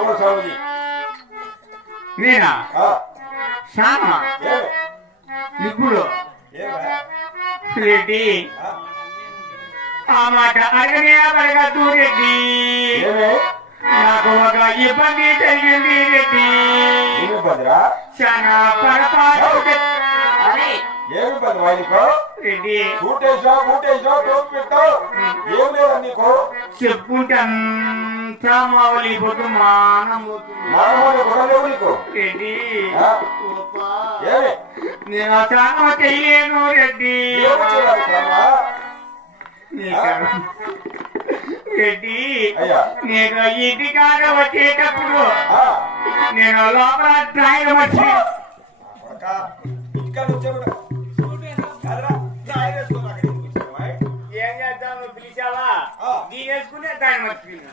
ఎవరు స్వామిజీ నేనా? ఏమి ఇప్పుడు? రెడ్డి. ఆ, మాట అడగనే అడగద్దు రెడ్డి. నాకు ఒక ఇబ్బంది జరిగింది రెడ్డి. చాలా పొరపాటు. ఏమి? ఇబ్బంది వాడికో టోపీ పెట్టావు. ఏం లేదా నీకు? మావలి పొద్దు మానం పోతుంది. రెడ్డి నేను చాలా చేయలేను రెడ్డి. రెడ్డి నేను ఇంటికాడ వచ్చేటప్పుడు నేను లోపల వచ్చి డ్రాయర్ ఆయ్? ఏం చేద్దాము పిలిచావా. నేను వేసుకునే డ్రాయింగ్ మర్చిపోయినా.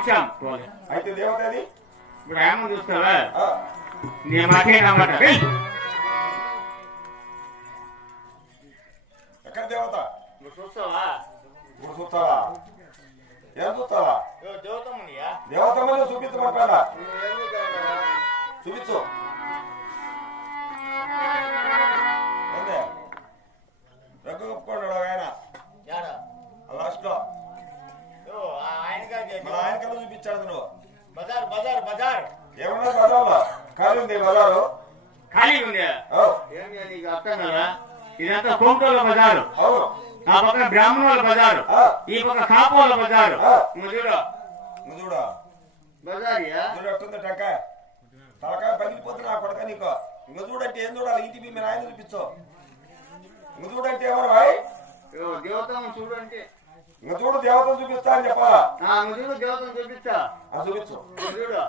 వచ్చాం అయితే దేవత అది ఇప్పుడు ఏమో చూస్తావా. నీ మాటే వెయ్యి ఎక్కడ దేవత? నువ్వు చూస్తావా? ఏం చూపించమంటారా చూపించు. మన ఆయన కన్నా చూపించాడు నువ్వు బజార్ బజార్ బజార్. ఏమన్నా బజార్లో? ఖాళీ ఉంది బజారు? ఖాళీ ఉంది. అర్థం కదా ఇదంతా కోమటోళ్ళ బజారు. ఆ పక్కన బ్రాహ్మణుల బజారు. ఈ పక్క కాపోళ్ళ బజారు. ఆ. నువ్వు చూడు. నువ్వు చూడు. బజారియా? చూడు ఎట్టుంది టెంకాయ తలకాయ పగిలిపోతుంది నా కొడక నీకు. ఇంక చూడంటే ఏం చూడాలి? ఇంటి మీ నాయన చూపించు. ఇంక చూడంటే ఎవరు భాయ్ దేవతమ్మ చూడు అంటే ఇంక చూడు దేవతను చూపిస్తా అని చెప్పాలా? చూడు దేవతను చూపిస్తా చూపించు. చూడు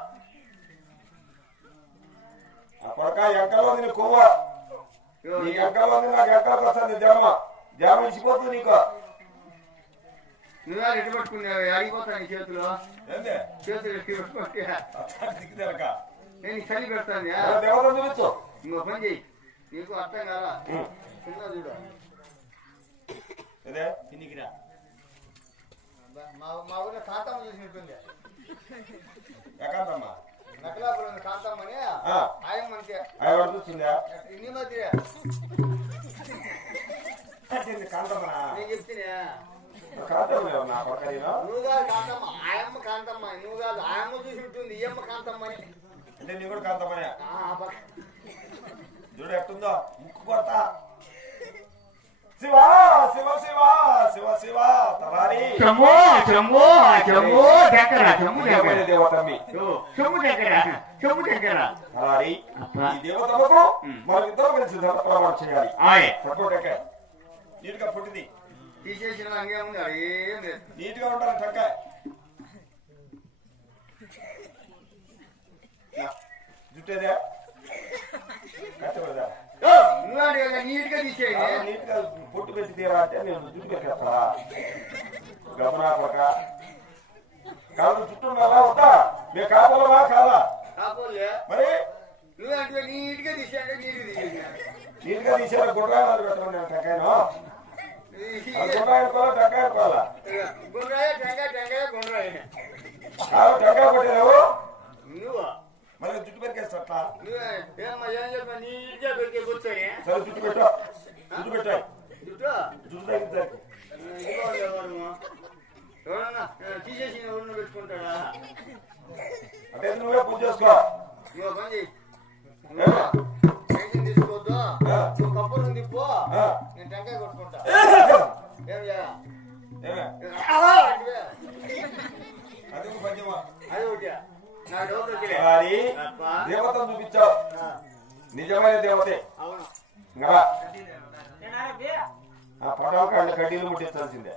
ఆ కొడక ఎంకలో ఉంది నీ కొవ్వ ఇగో, నీకు ఎంకలకు వస్తుంది ధ్యానమ ధ్యానం ఇచ్చిపోతుంది నీకు? నువ్వే ఎటు పట్టుకున్నావు? అడిగిపోతా నీ చేతిలో? ఏంది? చేతులు పట్టుకుంటే. దిక్కుదెలక నేను చలి పెడతాను దేవతను చూపించు? ఇంకో పని చెయ్యి. నీకు అర్థం కాదా చిన్న చూడు. ఇదే తిన్నికిరా మా కాంతమ్మ చూసినట్టుంది ఎక్కడమ్మా? నకలాపురం కాంతమ్మని ఇన్ని మధ్య నేను నువ్వు కాదు కాంతమ్మ ఆయమ్మ కాంతమ్మ నువ్వు కాదు ఆయమ్మ చూసి ఉంటుంది ఈ అమ్మ కాంతమ్మ అని. అంటే నీ కూడా కాంతమ్మనే. చూడు ఎట్టుందో? ముక్కు కొడతా. శివ శివ శివ. శివ శివ తలారి చెమ్ము చెమ్ము చెమ్ము దగ్గర చెమ్ము దగ్గర దేవతమ్మి చెమ్ము దగ్గర చెమ్ము దగ్గర తలారి. ఈ దేవతమ్మకు మనం ఇద్దరం కలిసి ప్రమాణం చేయాలి. ఆయ్. సపోర్ట్ నీట్గా పుట్టింది. తీసేసిన హంగే ఉంది అది ఏం లేదు. నీట్గా ఉండాలి టంకాయ జుట్టేదే? అడిగా నీట్గా తీసేయండి. నీట్గా పొట్టు పెట్టి తీరా అంటే నేను జుట్టు పెట్టేస్తా గమనాపక కాదు జుట్టు ఉండాలా వద్దా? మీ కాపలమా కాదా కాపోలే. మరి? నువ్వు అంటే నీట్గా తీసేయండి. నీట్గా తీసేయండి నీట్గా పెట్టమని టెంకాయను. ఏంది నువ్వే పూజ చేసుకో. కొట్టుకుంటా. ఏం. నిజమైన దేవతే. కడ్డీలు ముట్టించాల్సిందే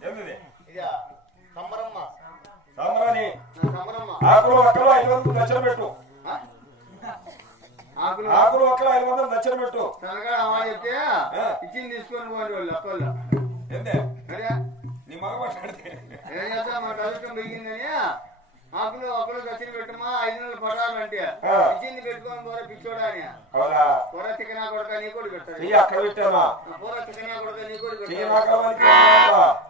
ఇదా సంబరమ్మ. సాంబ్రాణి నా సంబరమ్మ. ఆకులు ఒక్కలు ఐదు వందలు నచ్చలు పెట్టు? ఆకులు. ఆకులు ఒక్కలు ఐదు వందలు నచ్చలు పెట్టు. తనగా అమ్మ చెప్తే ఆ. ఇచ్చింది తీసుకొని పోండి వాళ్ళు అక్కలు. ఏందే? నీ మగ మాట్లాడితే. ఏం చేస్తా మా అదృష్టం పెరిగిందని ఆకులు ఒక్కలు దచ్చిన పెట్టమా? ఐదు నెలలు పడాలంటే. ఇచ్చింది పెట్టుకొని పోరా పిచ్చోడా అని. అవునా? పొర చికెనా కొడక నీ కూడా పొర కొడక నీ కూడా పెడతాడు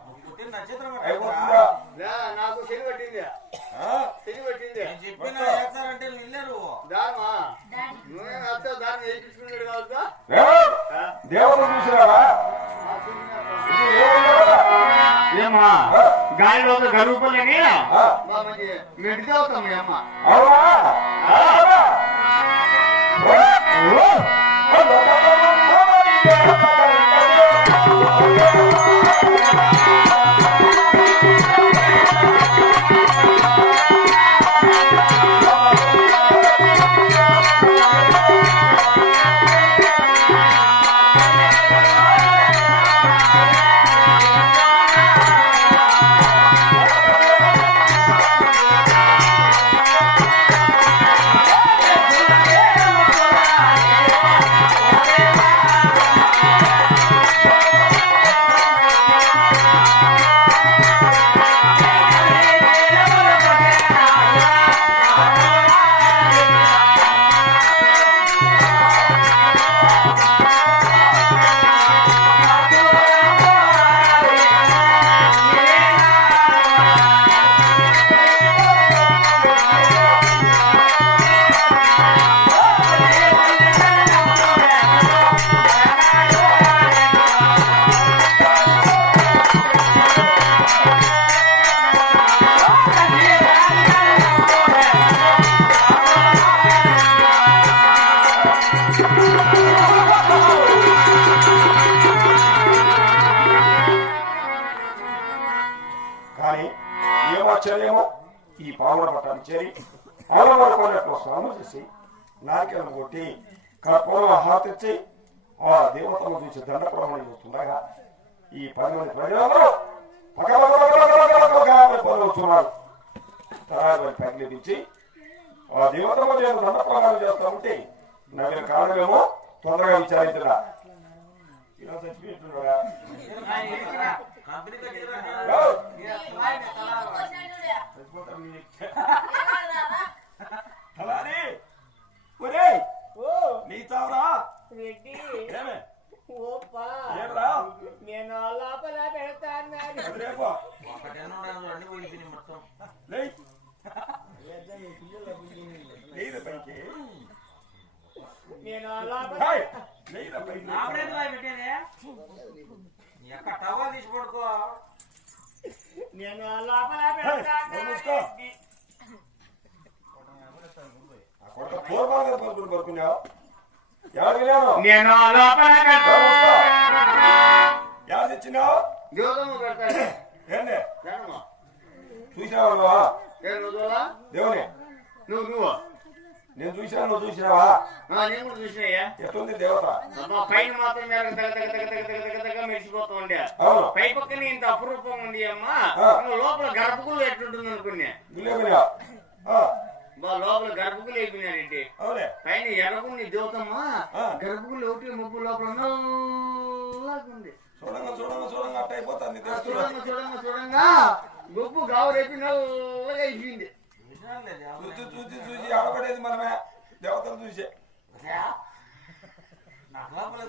నాకు తెలివి పట్టింది తెలివి పట్టింది. చెప్పిన వేస్తారంటే నువ్వు. ఇల్లేరు మెడితే అవుతాం ಗ್ರಾಮಕ್ಕೆ ಸೇರಿ ಹಲವಾರು ಕಾರ್ಯಕ್ರಮ ಸಾಮರ್ಜಿಸಿ ನಾರಿಕೆಯನ್ನು కర్పూరం హాతిచ్చి ఆ దేవతలు నుంచి దండ ప్రమాణం చేస్తుండగా ఈ పది మంది ప్రజలందరూ పగలవుతున్నారు తరాబడి పరిగెత్తించి ఆ దేవతలు నేను దండ ప్రమాణం చేస్తా ఉంటే కారణమేమో తొందరగా విచారించరా ఇలా చచ్చిపోతుండగా ఎక్క టవా తీసి పడుకో. నేను లోపల నేను యాది ఇచ్చినావు చూసినావా దేవుని. నువ్వు నువ్వు. నేను చూసినా నువ్వు చూసినావా? ఆ, నేను కూడా చూసినాయ్యా ఎట్లుంది దేవత? అబ్బా, పైన మాత్రం మెరిసిపోతూ ఉండే పై పక్కన ఇంత అపురూపం ఉంది అమ్మా. లోపల గర్భకులు ఎట్లుంటుంది అనుకున్నా. లోపల గర్భకులు అయిపోయినారండి అవునే. పైన దేవతమ్మా. గర్భకులు ఒకటి లోపల చూడంగా చూడంగా చూడంగా అట్ట అయిపోతుంది తెలుస్తున్నా చూడంగా చూడంగా చూడంగా. గొప్పు గావు రేపి నల్లగా అయిపోయింది. చూసి చూసి చూసి ఆడపడేది మనమే దేవతలు చూసే.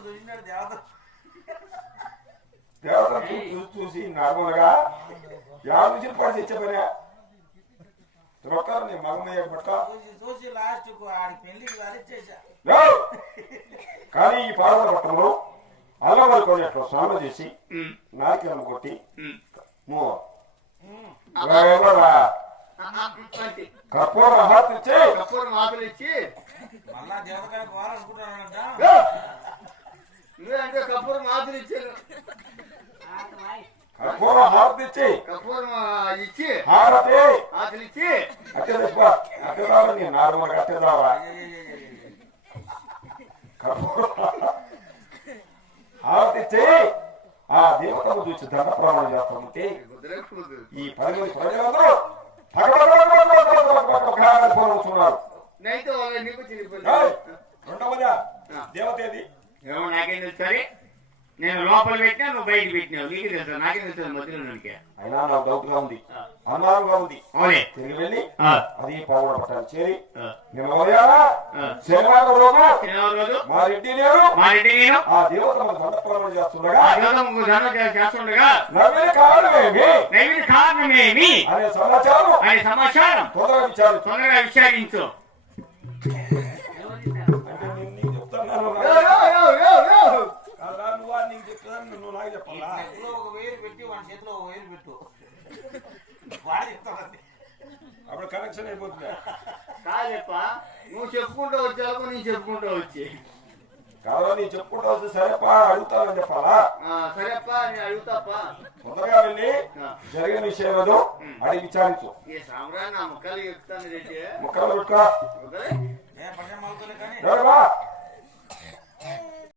చూసినాడు దేవత చూసి చూసి నార్మల్గా యాడ నుంచి పడి తెచ్చే మగమయ్య చూసి లాస్ట్ పెళ్ళికి కానీ ఈ పాడవల పట్టణంలో అల్లవారి కొనేట్లో స్నానం చేసి నారికేలను కొట్టి నువ్వు మూవ రా. ఆ, ఆ, అంతే. కర్పూర హారతి ఇచ్చి మళ్ళా దేవతకాడికి పోవాలనుకుంటున్నానంట "యో, నువ్వేంటే కప్పూరం మాటలు ఇచ్చాను కర్పూర హారతి. ఇచ్చి కప్పూరం ఆ, ఇచ్చి హారతి మాటలు ఇచ్చి అట్టే అట్టే రావా నీ నార్మల్ అట్టే రావా కర్పూర హారతి ఇచ్చి ఆ దేవతను చూసి దండ ప్రమాణం చేస్తామంటే కుదరకపోదు ఈ పది మంది ప్రజలందరూ కూర్చున్నారు నైతే వాళ్ళ నీకు ఏయ్, చిరిగిపోయింది రెండవదా దేవత ఏది ఏమో నాకేం తెలుసు సరే. నేను లోపల పెట్టినా నువ్వు బయట పెట్టినావు. నీకు తెలుసు నాకేం తెలుసు మధ్యలో నడికా అయినా నాకు డౌట్గా ఉంది. అనుమానంగా ఉంది. అవునే. తిరిగి వెళ్ళి అది పావుల పట్టాలి చేరి ఆ. నిన్న ఉదయాన ఆ. శనివారం రోజు శనివారం రోజు మా రెడ్డి నేను మా ఇంటి నేను ఆ దేవత మన దండప్రమాణం చేస్తుండగా ఆ యోగం దండ చేస్తుండగా నవ్విన కారణమేమి? నైవేద్య కారణమేమి? అనే సమాచారం అనే సమాచారం తొందరగా విచారించు. తొందరగా విచారించు. అప్పుడు కనెక్షన్ అయిపోతుంది కాదప్ప నువ్వు చెప్పుకుంటూ వచ్చావు నేను చెప్పుకుంటూ వచ్చి. కాదురా నీ చెప్పుకుంటా వస్తే సరేపా అడుగుతానని చెప్పాలా ఆ, సరేప్పా నేను అడుగుతాప్ప తొందరగా వెళ్ళి జరిగిన విషయం ఏదో అడిగి విచారించు ఈ సామ్రాన్ని నా ముక్కలు చెప్తాను రెడ్డి ముక్కలు పని మొలకలే కానీ.